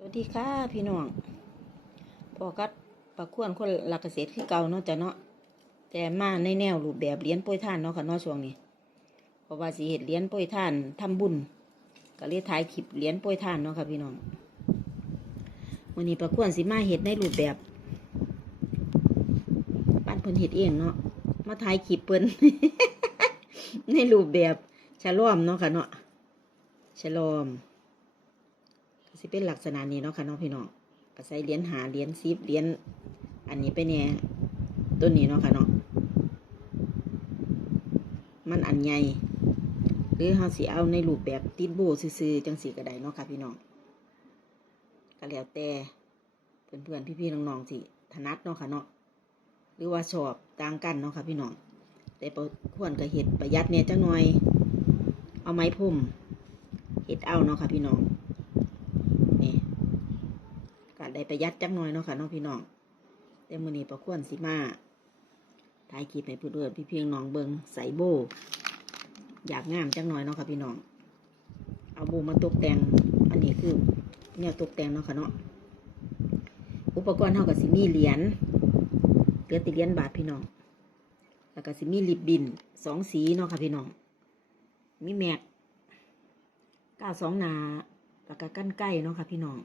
สวัสดีค่ะพี่น้องพอกัดประควรคนหลักเกษตรคือเก่าเนาะจ้ะเนาะแต่มาในแนวรูปแบบเหรียญโปรยท่านเนาะค่ะเนาะช่วงนี้เพราะว่าสิเฮ็ดเหรียญโปรยท่านทำบุญก็เลยถ่ายคลิปเหรียญโปรยท่านเนาะค่ะพี่น้องวันนี้ประควรสิมาเฮ็ดในรูปแบบบ้นเพิ่นเฮ็ดเองเนาะมาถ่ายคลิปเพิ่นในรูปแบบฉลอมเนาะค่ะเนาะฉลอม สิเป็นลักษณะนี้เนาะค่ะเนาะพี่น้องก็ใส่เหรียญหาเหรียญซิบเหรียญอันนี้ไปเนี่ยตัวนี้เนาะค่ะเนาะมันอันใหญ่หรือเฮาสิเอาในรูปแบบติดโบซื่อๆจังสีก็ได้เนาะค่ะพี่น้องก็แล้วแต่เพื่อนๆพี่ๆน้องๆสิถนัดเนาะค่ะเนาะหรือว่าชอบต่างกันเนาะค่ะพี่น้องแต่ควรก็เฮ็ดประหยัดเนี่ยจังหน่อย เอาไม้พุ่มเฮ็ดเอาเนาะค่ะพี่น้อง ได้ประหยัดจักหน่อยเนาะค่ะน้องพี่น้องแต่มือนี้ประควรสิมาถ่ายคลิปให้เพื่อนพี่เพียงน้องเบิงใส่โบ อยากงามจักหน่อยเนาะค่ะพี่น้อง เอาโบมาตกแต่ง อันนี้คือแนวตกแต่งเนาะค่ะเนาะ อุปกรณ์เท่ากับสิมีเหรียญเหลือติเหรียญบาทพี่น้อง แล้วก็สิมีลิบบินสองสีเนาะค่ะพี่น้อง มีแม็กก้าวสองนาแล้วก็กั้นใกล้เนาะค่ะพี่น้อง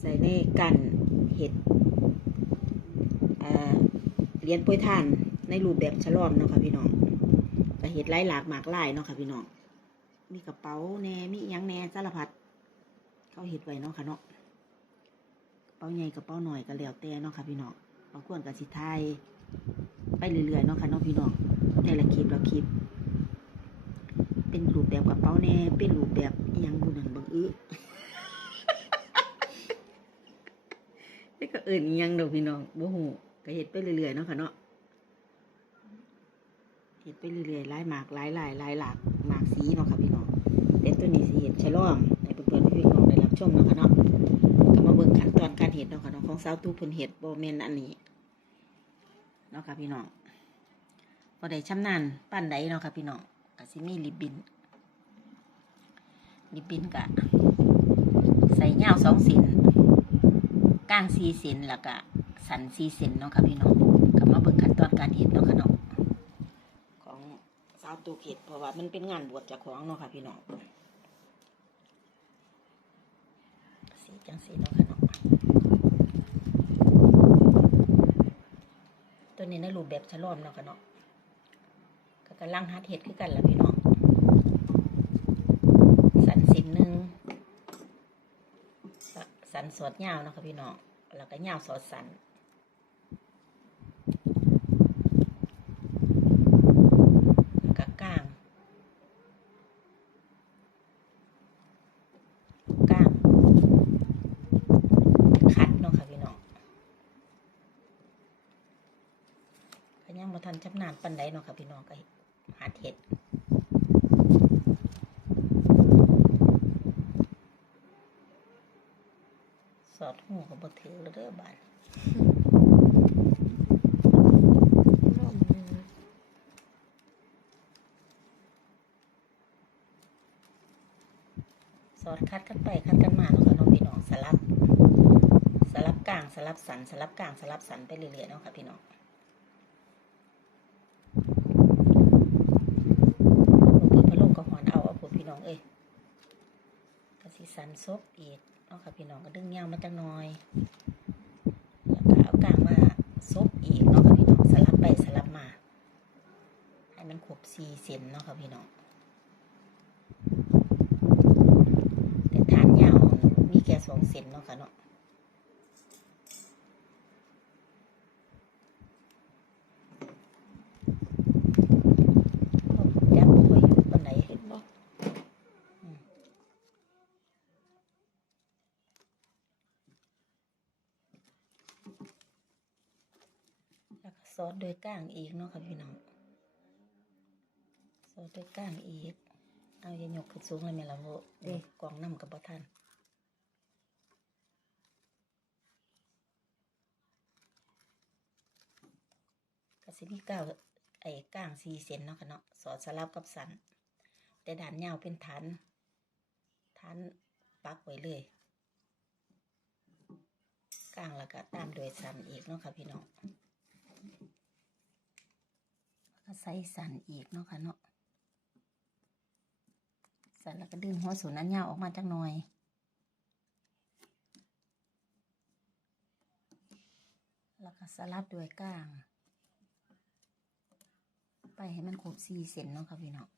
ใส่ในกันเห็ดเอ่อเหรียญโปรยท่านในรูปแบบฉลอมเนาะค่ะพี่น้องก็เห็ดหลายหลากหมากหลายเนาะค่ะพี่น้อง มีกระเป๋าแหน่มียังแหน่สารพัดเขาเห็ดไว้เนาะค่ะเนาะกระเป๋าใหญ่กระเป๋าหน่อยก็แล้วแต่เนาะค่ะพี่น้องบางคนกับสิไทยไปเรื่อยๆเนาะค่ะเนาะพี่น้องแต่ละคลิปละคลิป เป็นรูปแบบกระเป๋าแหน่เป็นรูปแบบยังบุญนันบังอื้อ นี่ ก็เอื่นอิหยังดอกพี่น้องบ่ฮู้ก็เฮ็ดไปเรื่อยๆเนาะค่ะเนาะเฮ็ดไปเรื่อยๆลายหมากลายลายลายหลากหมากสีเนาะค่ะพี่น้องแต่ตัวนี้สิเฮ็ดฉลอมให้เพื่อนๆพี่น้องได้รับชมเนาะค่ะเนาะก็มาเบิ่งขั้นตอนการเฮ็ดเนาะค่ะเนาะของสาวตู้เพิ่นเฮ็ดบ่แม่นอันนี้เนาะค่ะพี่น้องบ่ได้ชำนาญปานใดเนาะค่ะพี่น้องก็สิมีริบบินริบบินก็ใส่ยาสองส้น ก้างซีเซนแล้วก็สันซีเซนเนาะค่ะพี่น้องก็มาเบิ่งขั้นตอนการเฮ็ดเนาะค่ะเนาะของสาวตูเฮ็ดเพราะว่ามันเป็นงานบวชเจากของเนาะค่ะพี่น้องสีจังสีเนาะค่ะเนาะตัวนี้ในรูปแบบฉลอมเนาะค่ะเนาะก็กำลังหัดเฮ็ดคือกันล่ะพี่น้องสันสินหนึ่ง สันสอดยาวเนาะค่ะพี่น้องแล้วก็ยาวสอดสันแล้วก็ก้างก้างคัดเนาะค่ะพี่น้องก็ยังมาทันชำนาญปันใดเนาะค่ะพี่น้องก็หาเห็ด สอดหูก็บ่ถือแล้วเด้อบานสอดคัดกันไปคัดกันมาเนาะค่ะน้องพี่น้องสลับ สลับกลางสลับสันสลับกลางสลับสันไปเรื่อยๆเนาะค่ะพี่น้องเปิดพัดลมก็หอนเอาเอาพูดพี่น้องเอ้ยก็สิสันซบอีก เนาค่ะพี่น้องก็ดึงยามาจังหน่อยแล้วก็เอากลางมาซบอีกเนาะค่ะพี่น้องสลับไปสลับมา ให้มันครบสี่เซนเนาะค่ะพี่น้องแต่ฐานยาวมีแค่สองเซนเนาะค่ะเนาะ จับบ่ค่อยอยู่ปานใดเห็นบ่อืม แล้วก็ ซอสโดยก้างอีกเนาะค่ะพี่น้องซอสโดยก้างอีก เอาอย่ายกขึ้นสูงเลยแม่ละโวเด้กล่องน้ำกับบ่ทันก็สิมีก้าวไอ้ก้างสี่เซนเนาะค่ะเนาะสอดสลับกับสัน แต่ด่านยาวเป็นฐานฐานปักไว้เลยก้างแล้วก็ตามด้วยสันอีกเนาะค่ะพี่น้อง ก็ใส่สันอีกเนาะค่ะเนาะสันแล้วก็ดึงหัวสูนนั้นยาวออกมาจักหน่อยแล้วก็สลับด้วยก้าง ไปให้มันครบสี่เซนเนาะค่ะพี่น้อง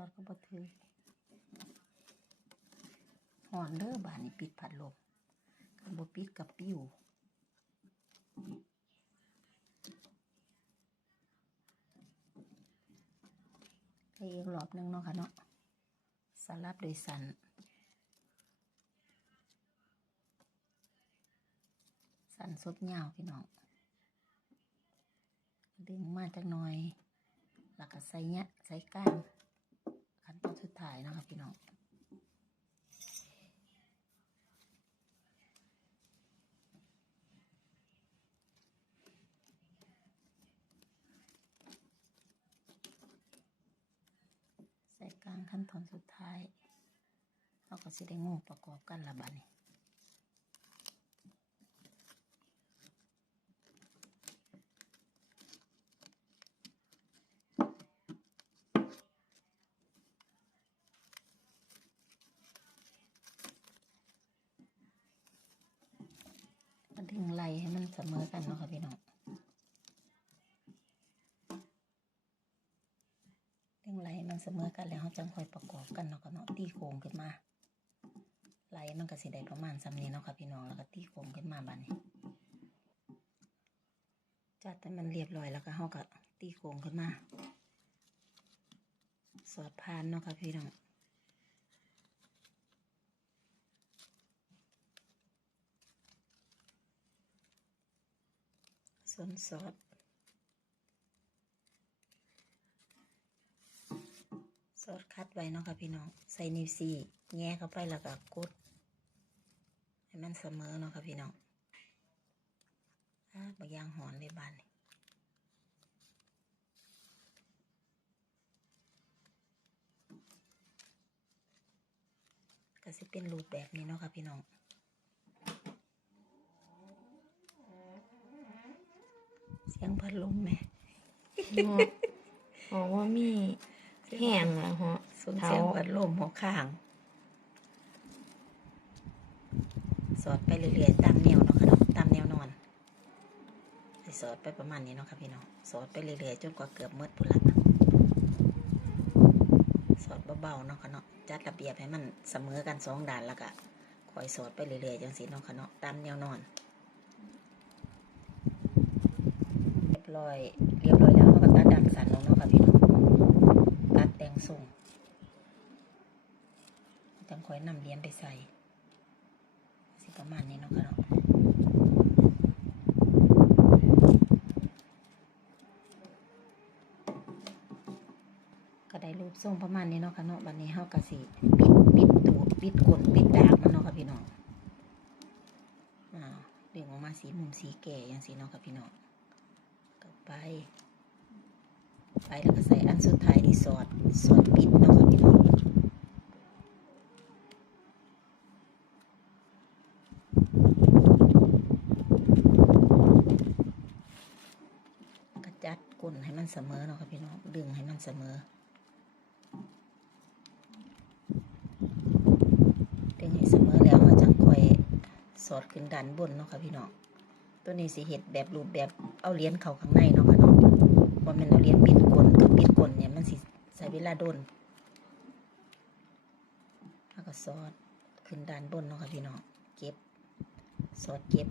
อสก็บ่ถือห่อนเด้อบานนี้ปิดผัดลมคันบ่ปิดกับปิ้วไปอีกรอบหนึงเนาะค่ะเนาะสลับโดยสันสันสุดยาวพี่น้องดึงมาจากหน่อย แล้วก็ใส่เนี้ยใส่ก้าน สุดท้ายนะคะพี่น้องใส่กลางขั้นตอนสุดท้ายเราก็จะได้งูประกอบกันละบันี้ก็ดึงไหลให้มันเสมอกันเนาะค่ะพี่น้อง ดึงไหลให้มัน เสมอกันแล้วเราจังค่อยประกอบกันเนาะค่ะเนาะตีโค้งขึ้นมาไหลมันก็สิได้ประมาณสำนี้เนาะค่ะพี่น้องแล้วก็ตีโค้งขึ้นมาบัดนี้จัดให้มันเรียบร้อยแล้วก็เฮาก็ตีโค้งขึ้นมา สอดพานเนาะค่ะพี่น้องส่วนซอส ซอสคัดไว้เนาะค่ะพี่น้อง ใส่นิ้วซี่แง่เข้าไปแล้วก็กดให้มันเสมอเนาะค่ะพี่น้องอ่าบางอย่างหอนเลยบานนี่ก็สิเป็นรูปแบบนี้เนาะค่ะพี่น้องเสียงพัดลมไหมบอกว่ามี แห้งแล้วฮะส่วนเสียงพัดลมหัวข้าง สอดไปเรื่อยๆตามแนวเนาะค่ะเนาะตามแนวนอนสอดไปประมาณนี้เนาะค่ะพี่น้องสอดไปเรื่อยๆจนกว่าเกือบหมดพุ่นละสอดเบาๆเนาะค่ะเนาะจัดระเบียบให้มันเสมอกันสองด้านแล้วก็คอยสอดไปเรื่อยๆจังสีเนาะค่ะเนาะตามแนวนอน เรียบร้อยเรียบร้อยแล้วเราก็ตัดดันสันลงเนาะค่ะพี่น้องตัดแต่งทรงจัง คอยนำเหรียญไปใส่ สิประมาณนี้เนาะค่ะเนาะก็ได้รูปทรงประมาณนี้เนาะค่ะเนาะวันนี้เฮากะสิปิดปิดตูดปิดกลนปิดดากมันเนาะค่ะพี่น้องอ่าเรียงออกมาสีมุมสีแก่อย่างสีเนาะค่ะพี่น้องก็ไป ไปแล้วก็ใส่อันสุดท้ายที่สอดสอดปิดเนาะค่ะพี่น้อง ก็จัดก้นให้มัน เสมอเนาะค่ะพี่น้องดึงให้มันเสมอ ดึงให้เสมอแล้วเราจังค่อยสอดขึ้นด้านบนเนาะค่ะพี่น้องตัวนี้สิเห็ดแบบรูปแบบเอาเหรียญเข้าข้างในเนาะค่ะเนาะว่ามันเอาเหรียญปิดก้นกับปิดก้นเนี่ยมันสิใช้เวลาโดนแล้วก็สอดขึ้นด้านบนเนาะค่ะพี่น้องเก็บสอดเก็บ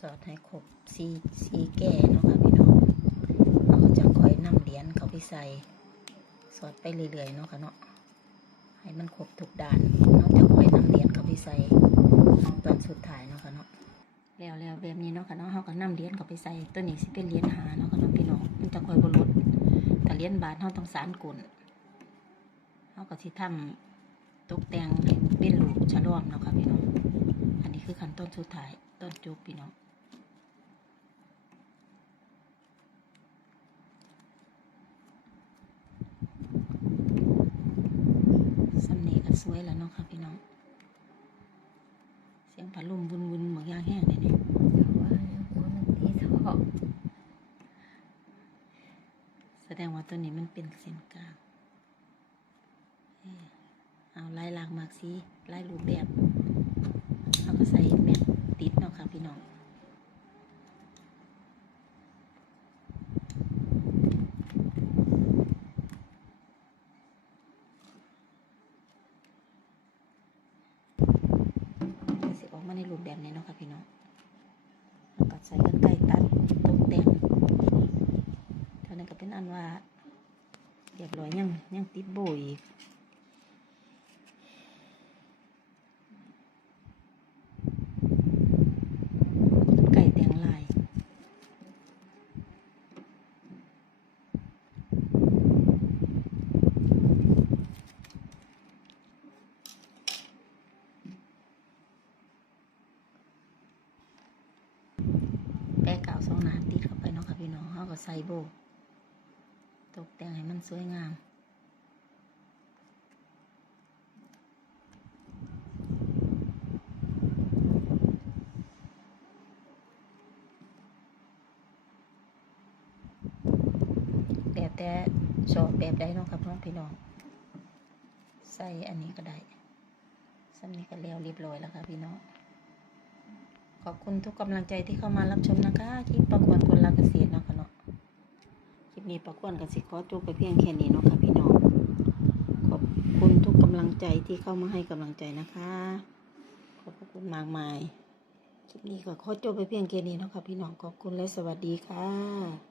สอดให้ครบสีสีแก่เนาะค่ะพี่น้องเราก็จะคอยนำเหรียญเข้าไปใส่สอดไปเรื่อยๆเนาะค่ะเนาะให้มันครบทุกด้านเราจะคอยนำเหรียญเข้าไปใส่ตอนสุดท้ายเนาะค่ะเนาะแล้วแล้วแบบนี้เนาะค่ะเนาะเฮาก็นำเหรียญเข้าไปใส่ตัวนี้สิเป็นเหรียญหาเนาะค่ะเนาะพี่น้องมันจะคอยบ่หลดแต่เหรียญบาทเฮาต้องสานกุนเฮาก็สิทำตกแต่งให้เป็นรูปฉลอมเนาะค่ะพี่น้อง อันนี้คือขั้นตอนสุดท้ายตอนจบพี่น้องสำเนีก็ส วยแล้วเนาะค่ะพี่น้อง เสียงพัดลมวุนวุนๆเหมือนยางแห้งเลยเนี่ยว่าหัวมันตีทอกแสดงว่าตัวนี้มันเป็นเส้นกลางเอ้ยเอาลายหลากมากสีลายรูปแบบเอาก็ใส่แมทติดเนาะค่ะพี่น้องมันสิออกมาในรูปแบบนี้เนาะค่ะพี่น้องแล้วก็ใส่กันไกลตัดตกแต่ง เท่านั้นก็เป็นอันว่าเรียบร้อยยังยัง ติดโบอีกไก่แต่งลาย แปะกาวสองหนาติดเข้าไปเนาะค่ะพี่น้องเขาก็ใส่โบตกแต่งให้มันสวยงาม แต่ชอบแบบใดเนาะครับน้องพี่น้อง ใส่อันนี้ก็ได้สันนี้ก็แล้วเรียบร้อยแล้วค่ะพี่น้อง ขอบคุณทุกกำลังใจที่เข้ามารับชมนะคะ คลิปประกวดคนรักเกษตรเนาะค่ะเนาะ คลิปนี้ประกวดกันสิขอจบไปเพียงแค่นี้เนาะค่ะพี่น้อง ขอบคุณทุกกำลังใจที่เข้ามาให้กำลังใจนะคะ ขอบคุณมากมาย คลิปนี้ก็ขอจบไปเพียงแค่นี้เนาะค่ะพี่น้อง ขอบคุณและสวัสดีค่ะ